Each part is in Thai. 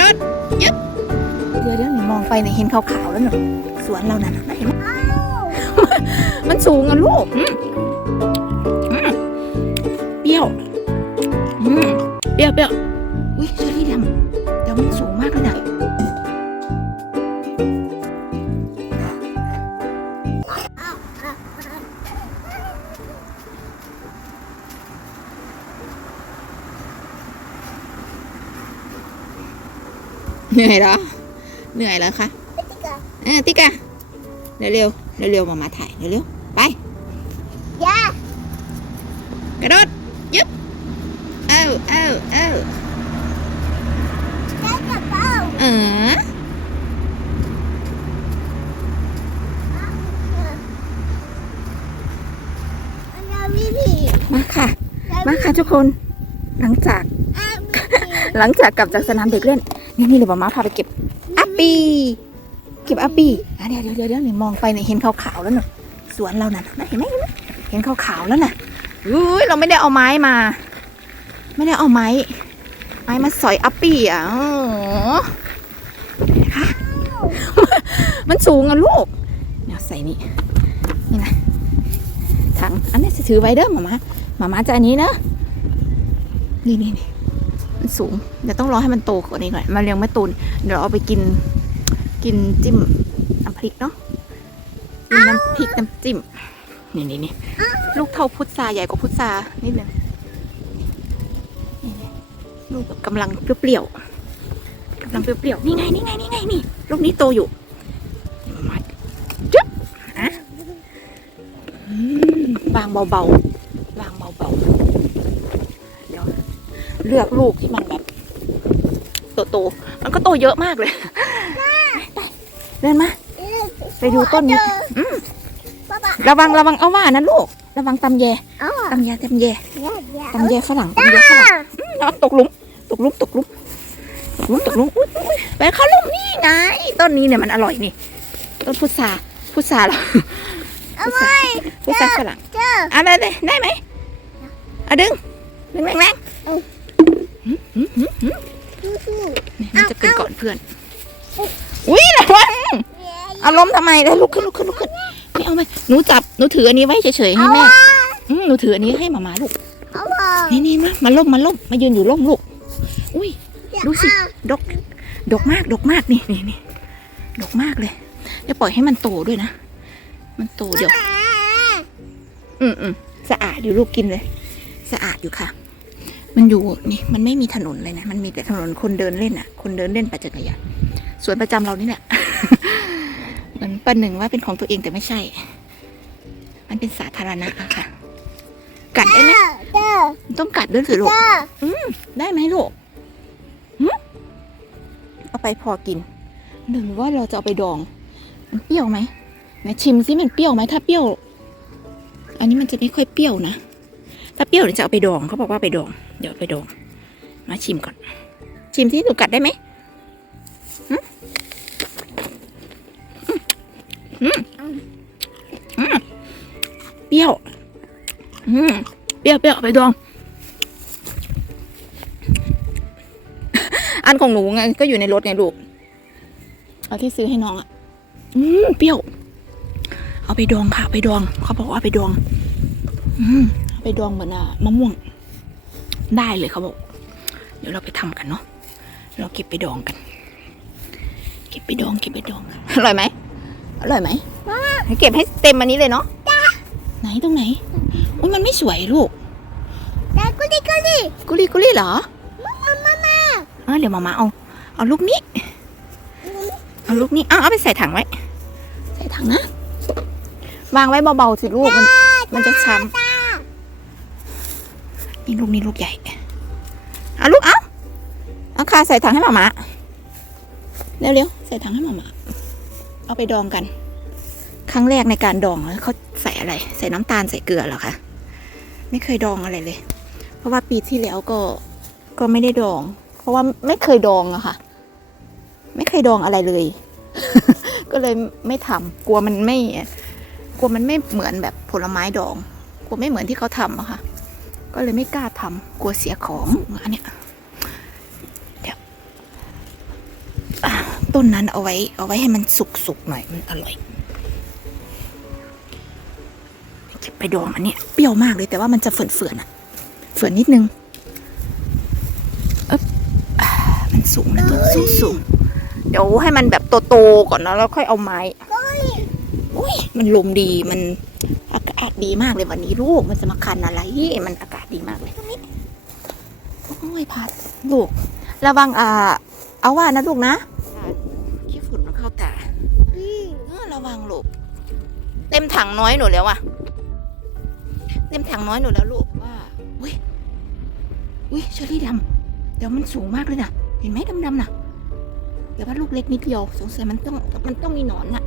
ระโดดยึบเดี๋ยวเดี๋ยวหนูมองไปเนี่ยเห็นขาวๆแล้วหนูสวนเรานั่นน่ะเห็นไหมมันสูงอะลูกอืมอืมเปรี้ยวอืมเปรี้ยวเปรี้ยว เหนื่อยแล้วเหนื่อยแล้วคะเออติ๊กอะเร็วเร็วเร็วเร็วๆมามาถ่ายเร็วเร็วๆไปย่ากระโดดยึบเอ้าเอ้าเอ้าได้กระเป๋าเอออันนี้พี่พี่มาค่ะ มาค่ะทุกคน หลังจากอะหลังจากกลับจากสนามเด็กเล่น นี่นี่เดี๋ยวมามาพาไปเก็บอัปปีเก็บอัปปีอะเดี๋ยวเดี๋ยวเดี๋ยวเดี๋ยวนี่มองไปเนี่ยเห็นขาวๆแล้วหนูสวนเราน่ะนะเห็นไหมเห็นไหมเห็นขาวๆแล้วน่ะอุ้ยเราไม่ได้เอาไม้มา ไม่ได้เอาไม้ ไม้มาสอยอัปปีอะอ๋อนะคะมันสูงอะลูกเดี๋ยวใส่นี่นี่นะถังอันนี้จะถือไว้เด้อหมามาหมามาจะอันนี้เนอะนี่นี่นี่ มันสูง เดี๋ยวต้องรอให้มันโตกว่านี้ก่อนมาเลี้ยงแม่ตูนเดี๋ยวเอาไปกินกินจิ้มน้ำพริกเนาะกินน้ำพริกน้ำจิ้มนี่นี่นี่ลูกเท่าพุทราใหญ่กว่าพุทรานิดนึงนี่นี่ลูกแบบกำลังเปรี้ยวๆกำลังเปรี้ยวๆนี่ไงนี่ไงนี่ไงนี่ลูกนี้โตอยู่บอะอืมวางเบาๆ เลือกลูกที่มันแบบโตๆมันก็โตเยอะมากเลยไปเดินมาไปดูต้นนี้อืมป๊าป๊าระวังระวังเอาว่านะลูก ระวังตำแยเอาตำแยตำแยย่าย่าตำแยฝรั่งตำแยฝรั่งอืมระวังตกหลุม ตกหลุมตกหลุมตกหลุมตกหลุมอุ้ยอุ้ยไปเข้าหลุมนี่ไงต้นนี้เนี่ยมันอร่อยนี่ต้นพุทราพุทราเหรอเอาไว้พุทราฝรั่งเจ้าอะได้เลยได้ไหมอะดึงดึงแรงๆ นี่มันจะเป็นก่อนเพื่อน อุ้ยระวังอาล้มทำไมแล้วลุกขึ้นลุกขึ้นลุกขึ้นไม่เอาไหมหนูจับหนูถืออันนี้ไว้เฉยๆให้แม่อืมหนูถืออันนี้ให้หมามาลูกนี่นี่มามาล่มมาล่มมายืนอยู่ล่มลูก อุ้ยดูสิดก ดกมากดกมากนี่นี่นี่ดกมากเลยเดี๋ยวปล่อยให้มันโตด้วยนะ มันโตเดี๋ยว อืมอืมสะอาดอยู่ลูกกินเลย สะอาดอยู่ค่ะ มันอยู่นี่มันไม่มีถนนเลยนะมันมีแต่ถนนคนเดินเล่นอะ คนเดินเล่นปั่นจักรยานสวนประจำเรานี่แหละเหมือนประหนึ่งว่าเป็นของตัวเองแต่ไม่ใช่ มันเป็นสาธารณะอะค่ะ กัดได้ไหมเจ้าต้องกัดด้วยสิลูกเจ้าได้ไหมลูกหึเอาไปพอกินหรือว่าเราจะเอาไปดอง มันเปรี้ยวไหมไหนชิมซิมันเปรี้ยวไหมถ้าเปรี้ยว อันนี้มันจะไม่ค่อยเปรี้ยวนะถ้าเปรี้ยวเดี๋ยวจะเอาไปดองเขาบอกว่าไปดองเดี๋ยวเอาไปดองมาชิมก่อน ชิมซิหนูกัดได้ไหมหึอืมอืมอืมเปรี้ยวอืมเปรี้ยวเปรี้ยวเอาไปดอง อันของหนูไงก็อยู่ในรถไงลูก เอาที่ซื้อให้น้องอะอืมเปรี้ยว เอาไปดองค่ะเอาไปดอง เขาบอกว่าเอาไปดอง อืมเอาไปดองเหมือนอะมะม่วง ได้เลยเขาบอก เดี๋ยวเราไปทำกันเนาะเราเก็บไปดองกัน เก็บไปดองเก็บไปดองอร่อยไหมอร่อยไหมให้เก็บให้เต็มอันนี้เลยเนาะไหนตรงไหนอุ้ยมันไม่สวยลูกแต่กุลีกุลีกุลีกุลีเหรอมามามาอะเดี๋ยวมามาเอาเอาลูกนี้เอาลูกนี้เอาเอาไปใส่ถังไว้ ใส่ถังนะ วางไว้เบาๆสิลูกมันมันจะช้ำ นี่ลูกนี้ลูกใหญ่เอาลูกเอาเอาคาใส่ถังให้หมามาเร็วๆใส่ถังให้หมามาเอาไปดองกัน ครั้งแรกในการดองเขาใส่อะไร ใส่น้ำตาลใส่เกลือหรอคะไม่เคยดองอะไรเลย เพราะว่าปีที่แล้วก็ก็ไม่ได้ดอง เพราะว่าไม่เคยดองอะค่ะ ไม่เคยดองอะไรเลย ก็เลยไม่ทำกลัวมันไม่ กลัวมันไม่เหมือนแบบผลไม้ดอง กลัวไม่เหมือนที่เขาทำอะค่ะ ก็เลยไม่กล้าทำกลัวเสียของอันเนี้ยเดี๋ยวต้นนั้นเอาไว้ เอาไว้ให้มันสุกๆหน่อยมันอร่อยเก็บไปดองอันเนี้ยเปรี้ยวมากเลยแต่ว่ามันจะเฝื่อนๆอะเฝื่อนนิดนึงเอ๊บมันสูงนะต้นสูงสูงเดี๋ยวให้มันแบบโตๆก่อนนะแล้วค่อยเอาไม้อุ้ยมันลมดีมันอากาศดีมากเลยวันนี้ลูกมันจะมาคันอะไร มันอากาศ ดีมากเลยโอ้ยพัดลูก ระวังอ่า เอาว่านะลูกนะขี้ฝุ่นมันเข้าตาเออระวังลูก เต็มถังน้อยหนูแล้วอะเต็มถังน้อยหนูแล้วลูกว่าอุ้ยอุ้ยเชอรี่ดำเดี๋ยวมันสูงมากเลยนะเห็นไหมดำๆน่ะเดี๋ยวว่าลูกเล็กนิดเดียวสงสัยมันต้องมันต้องมีหนอนน่ะ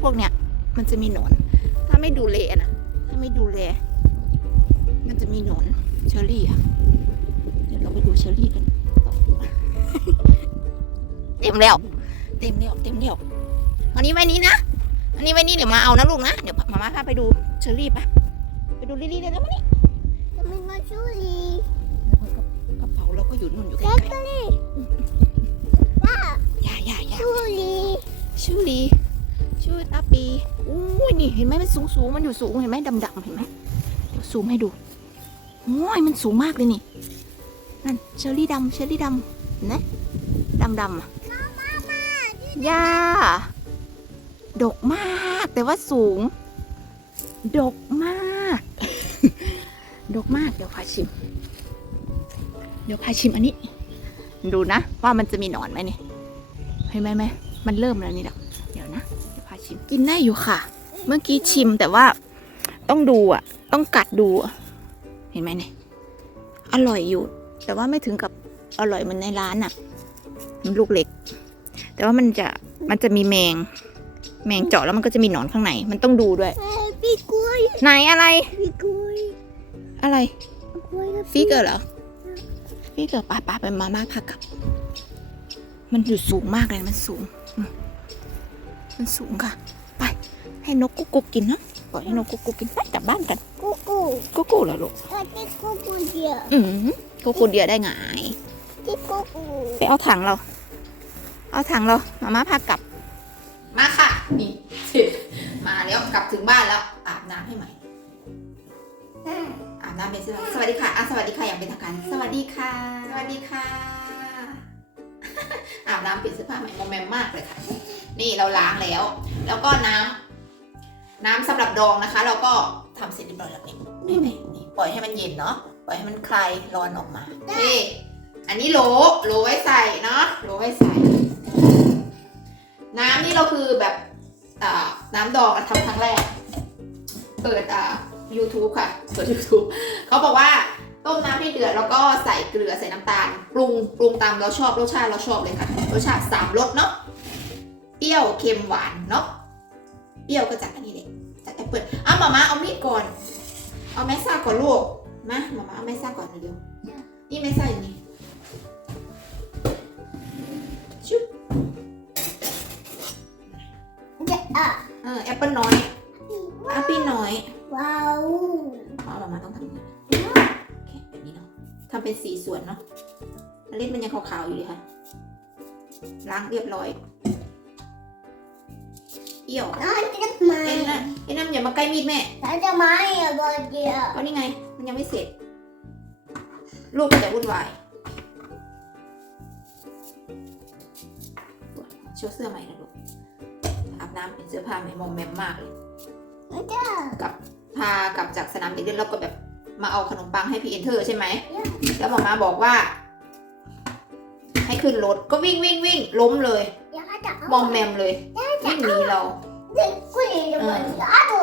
พวกเนี้ยมันจะมีหนอน ถ้าไม่ดูแลนะถ้าไม่ดูแล มันจะมีหนอนเชอรี่อะเดี๋ยวเราไปดูเชอรี่กันต่อเต็มแล้ว เต็มแล้วเต็มแล้วอันนี้ไว้นี้นะอันนี้ไว้นี้เดี๋ยวมาเอานะลูกนะเดี๋ยวมาม่าพาไปดูเชอรี่ปะไปดูลิลลี่ได้แล้วมั้ยจะมีมาช่วยกระเป๋าเราก็อยู่นู่นอยู่ใกแล้ล้วก็นี่ย่าๆย่าย่าย่าช่วยชื่อลีชื่อตาปีอุ้ยนี่เห็นไหมมันสูงสูงมันอยู่สูงเห็นไหมดำดำๆเห็นไหมเดี๋ยวซูมให้ดู โอ้ยมันสูงมากเลยนี่ นั่นเชอรี่ดำเชอรี่ดำเห็นไหมดำดำๆอะหญ้าดกมากแต่ว่าสูง ดกมาก ดกมากเดี๋ยวพาชิม เดี๋ยวพาชิมอันนี้ ดูนะ ว่ามันจะมีหนอนไหมเนี่ยเห็นไหมไหมมันเริ่มแล้วนี่แหละเดี๋ยวนะเดี๋ยวพาชิมกินได้อยู่ค่ะ เมื่อกี้ชิมแต่ว่าต้องดูอะ ต้องกัดดูอะเห็นไหมเนี่ยอร่อยอยู่ แต่ว่าไม่ถึงกับอร่อยเหมือนในร้านอะ มันลูกเล็ก แต่ว่ามันจะมันจะมีแมง แมงเจาะแล้วมันก็จะมีหนอนข้างในมันต้องดูด้วยพี่กล้วยไหนอะไรพี่กล้วยอะไรกล้วยกับฟิกเกอร์เหรอฟิกเกอร์ปาปาไปมาม่าพักกับ มันอยู่สูงมากเลยมันสูงอืมมันสูงค่ะ ไปให้นกกุ๊กกุ๊กกินนะ ปล่อยให้นกกุ๊กกุ๊กกินไปกลับบ้านกันกูกูกุ๊กกุ๊กเหรอลูกแล้วที่กูกูเดียวอืมกุ๊กกุ๊กเดียวได้ไงที่กูกูไปเอาถังเรา เอาถังเรามาม่าพากลับ มาค่ะนี่มาแล้วกลับถึงบ้านแล้วอาบน้ำให้ใหม่อาบน้ำเป็นเสื้อสวัสดีค่ะอะสวัสดีค่ะอย่างเป็นทางการสวัสดีค่ะ สวัสดีค่ะ อาบน้ำเปลี่ยนเสื้อผ้าใหม่โมแมมมากเลยค่ะ นี่เราล้างแล้ว แล้วก็น้ำ น้ำสำหรับดองนะคะ เราก็ทำเสร็จเรียบร้อยแล้วนี่นี่นี่นี่ปล่อยให้มันเย็นเนาะปล่อยให้มันคลายร้อนออกมานี่อันนี้โหลโหลไว้ใส่เนาะโหลไว้ใส่ น้ำนี่เราคือแบบอ่าน้ำดองอะทำครั้งแรก เปิดอ่า YouTube ค่ะเปิด YouTube เขาบอกว่าต้มน้ำให้เดือดแล้วก็ใส่เกลือใส่น้ำตาล ปรุงปรุงตามเราชอบรสชาติเราชอบเลยค่ะ รสชาติสามรสเนาะเปรี้ยวเค็มหวานเนาะเปรี้ยวก็จากอันนี้เลยจากแอป เปิลเอามามาเอามีดก่อน เอาแม่ซ่าก่อนลูกมามามาเอาแม่ซ่าก่อนเดี๋ยวนี่แม่ซ่าอยู่นี่ชุบเดี๋ยวอะเออแอปเปิลน้อยแอปเปิลน้อย ว้าวเอาออกมาต้องทำอย่างนี้โอเคแบบนี้เนาะทำเป็นสีส่วนเนาะเมล็ดมันยังขาวๆอยู่เลยค่ะ ล้างเรียบร้อยเอี่ยว น้องจะมาเอ็นนะเอ็นน้ำอย่ามาใกล้มีดแม่น้องจะมาอย่าบอกเดียวเพราะนี่ไง มันยังไม่เสร็จ ลูกก็จะวุ่นวายโชว์เสื้อใหม่นะลูกอาบน้ำเป็นเสื้อผ้าใหม่มอมแมมมากเลยน้องจะกับพากลับจากสนามเด็กเล่นแล้วก็แบบมาเอาขนมปังให้พี่เอนเธอร์ใช่ไหม แล้วหมอมาบอกว่า ให้ขึ้นรถก็วิ่งวิ่งวิ่งล้มเลยอยากจะมอมแมมเลยวิ่งหนีเรา เด็กกูเรียนมาอ้าว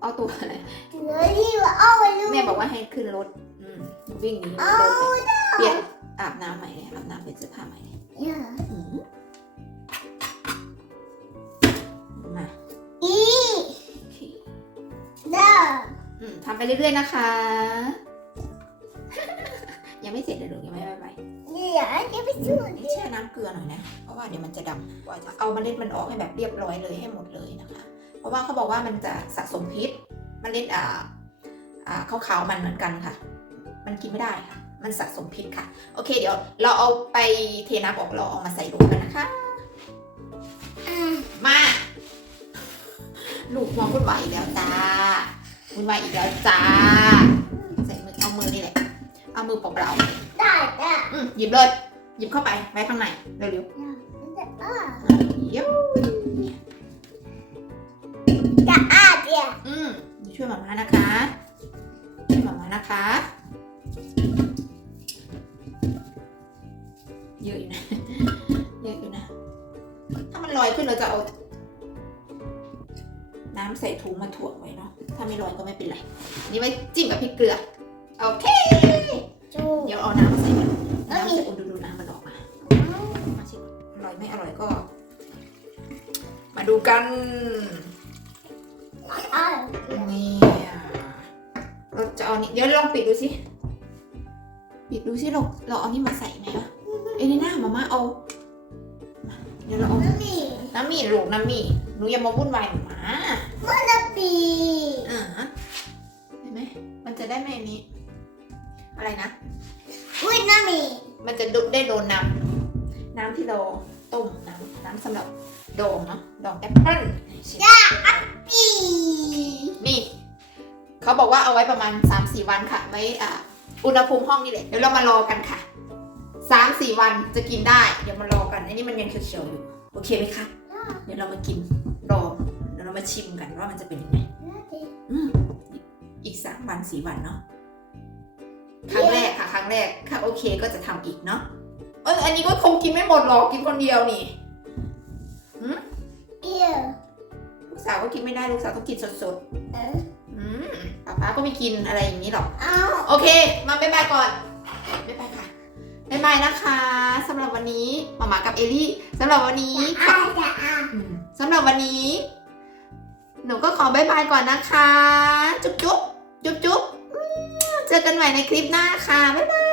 เอาตัวอะไรเหลือที่ว่าเอาไปลูกแม่บอกว่าให้ขึ้นรถอืมวิ่งหนีเอาเลยเปลี่ยนอาบน้ำใหม่เลยอาบน้ำเป็นเสื้อผ้าใหม่เลยอย่าอืมมาอีโอเคเด้ออืมทำไปเรื่อยๆนะคะ ยังไม่เสร็จเลยลูกยังไม่ไปไปอยากจะไปช่วยนี่แช่น้ำเกลือหน่อยนะ เพราะว่าเดี๋ยวมันจะดำกว่าจะเอาเมล็ดมันออกให้แบบเรียบร้อยเลยให้หมดเลยนะคะ เพราะว่าเขาบอกว่ามันจะสะสมพิษมันเล็ดอ่าอ่าขาวๆมันเหมือนกันค่ะ มันกินไม่ได้ค่ะ มันสะสมพิษค่ะ โอเค เดี๋ยวเราเอาไปเทน้ำออกเราเอามาใส่ลงกันนะคะ มา ลูกมองคุณไหวแล้วจ้าคุณไหวอีกแล้วจ้า ใส่มือเอามือนี่แหละ เอามือเปล่าๆได้จ้ะอืมหยิบเลยหยิบเข้าไปไว้ข้างในเร็วๆเยี่ยม จะอาเดียอืมเดี๋ยวช่วยหมาม้านะคะ ช่วยหมาม้านะคะ เยอะอยู่นะ เยอะอยู่นะ ถ้ามันลอยขึ้นเราจะเอา น้ำใส่ถุงมาถ่วงไว้เนาะ ถ้าไม่ลอยก็ไม่เป็นไร นี่ไว้จิ้มกับพริกเกลือ โอเคจูเดี๋ยวเอาน้ำมาใส่มันน้ำใส่อุดูดูน้ำมันออกมา มาชิมอร่อยไม่อร่อยก็ มาดูกัน อ่านี่เราจะเอานี่เดี๋ยวลองปิดดูสิปิดดูสิเราเราเอานี่มาใส่ไหมวะเอ้ยนี่หน้ามาม่าเอามาเดี๋ยวเราเอาน้ำมีน้ำมีลูกน้ำมีหนูอย่ามาวุ่นวายหมาน้ำปีอ่าเห็นไหมมันจะได้ไม่อันนี้ อะไรนะอุ้ยน้ำมีมันจะดุได้โดนน้ำน้ำที่เราต้มน้ำน้ำสำหรับโดองเนาะดองแอปเปิ้ลปีนี่เขาบอกว่าเอาไว้ประมาณ 3-4 วันค่ะไว้อ่าอุณหภูมิห้องนี่แหละเดี๋ยวเรามารอกันค่ะ3-4วันจะกินได้ เดี๋ยวมารอกัน อันนี้มันยังเขียวๆอยู่ โอเคไหมคะ เดี๋ยวเรามากินรอเดี๋ยวเรามาชิมกันว่ามันจะเป็นยังไงอืมอีกสามวันสี่วันเนาะ ครั้งแรกค่ะ ครั้งแรกถ้าโอเคก็จะทำอีกเนาะ เอออันนี้ก็คงกินไม่หมดหรอกกินคนเดียวนี่เอีย ลูกสาวก็กินไม่ได้ลูกสาวต้องกินสดเออๆอืมป๊าป๊าก็ไม่กินอะไรอย่างนี้หรอกเอาโอเค มาบ๊ายบายก่อนบ๊ายบายค่ะบ๊ายบายนะคะสำหรับวันนี้หมาหมากับเอลี่สำหรับวันนี้ขออาจะอาอืมสำหรับวันนี้ หนูก็ขอบายบายก่อนนะคะ จุ๊บจุ๊บจุ๊บจุ๊บอืมเจอกันใหม่ในคลิปหน้าค่ะบ๊ายบาย